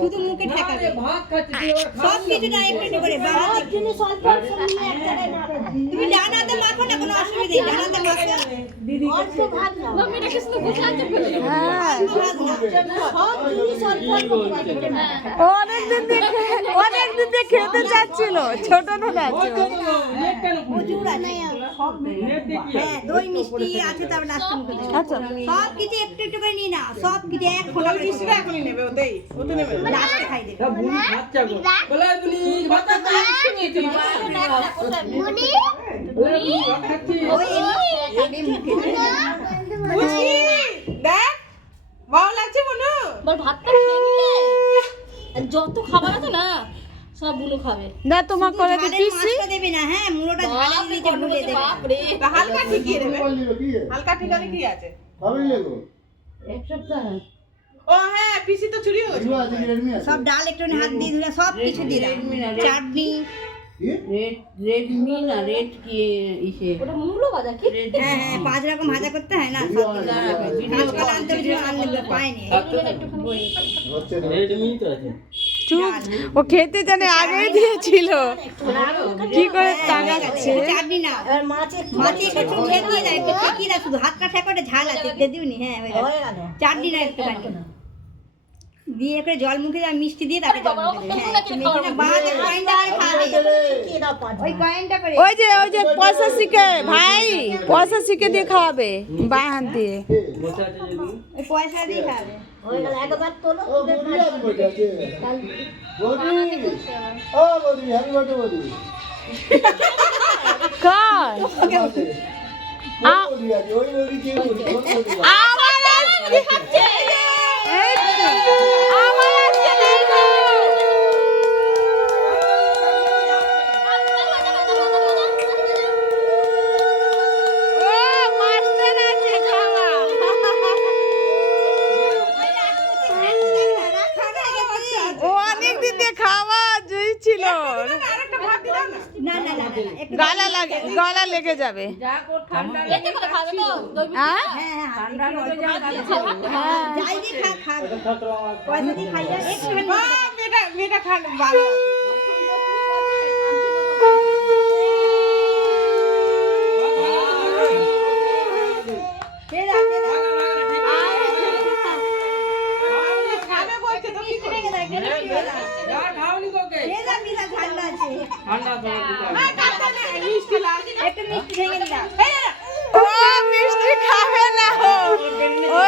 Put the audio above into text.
শুধু মুখে ঠেকাবে সব কিছু না একটু করে তুমি ডানাতে মাখো না, কোনো অসুবিধা নেই, ডানাতে মাখো অল্প ভাত নাও মামিটা কি শুধু বুঝাতে বলে হ্যাঁ সব জিনিস অল্প অনেকদিন দেখে খেতে চাচ্ছিল ছোট নোনা আছে প্রচুর আছে সব হ্যাঁ দই মিষ্টি আছে, তারপর নাস্তা মুখে আচ্ছা সব কিছু একটু একটু করে নিয়ে না, সব কিছু এক ফোঁটা করে মিষ্টি এখনই নেবে ওতে নেবে লাস্টে খাই দেবে বুনি ভাত চাগো বলে বুনি ভাত চাগো নিয়ে তুমি বুনি বুনি ভাত খাচ্ছি ওই এনে মুখে বুঝি দেখ ভালো লাগছে মনু বল ভাতটা খেয়ে নিলে যত খাবার আছে না সব বুলু খাবে না তোমার করে দিচ্ছি মাছটা দেবে না হ্যাঁ মুলোটা ঝালে দিতে ভুলে দেবে বাপ রে হালকা ঠিকই দেবে হালকা ঠিকালে কি আছে কবে লেগো এক সপ্তাহ ও হ্যাঁ পিসি তো চুরি হয়েছে সব ডাল একটু হাত দিয়ে দিলে সব কিছু দিলাম চাটনি রেডমি না রেড কি ইসে ওটা মুলো ভাজা কি হ্যাঁ হ্যাঁ পাঁচ রকম ভাজা করতে হয় না সব আজকাল আনতে আনলে পাইনি রেডমি তো আছে চুপ ও খেতে জানে আগেই দিয়েছিল কি করে তাকাচ্ছে চাটনি না আর মাছে একটু ঠেক দিয়ে যায় একটু কি না শুধু হাতটা ঠেকাতে ঝাল আছে দিয়ে দিওনি হ্যাঁ হয়ে গেল চাটনি না একটু দিয়ে করে জল মুখে আর মিষ্টি দিয়ে তারপরে জল মুখে দেবে হ্যাঁ মিষ্টিটা বাদে কয়েনটা আর খাবে ওই কয়েনটা করে ওই যে পয়সা শিখে ভাই পয়সা শিখে দিয়ে খাওয়াবে বাহান দিয়ে ওই পয়সা দিয়ে খাবে হয়ে গেল একবার তোলো ও বড়ি আছে বড়ি ও বড়ি হ্যাপি বার্থডে বড়ি কার বড়ি আছে ওই বড়ি কে বড়ি আমার আজকে হচ্ছে আমার আজকে নেই গলা লেগে যাবে মিষ্টি খাবে না ও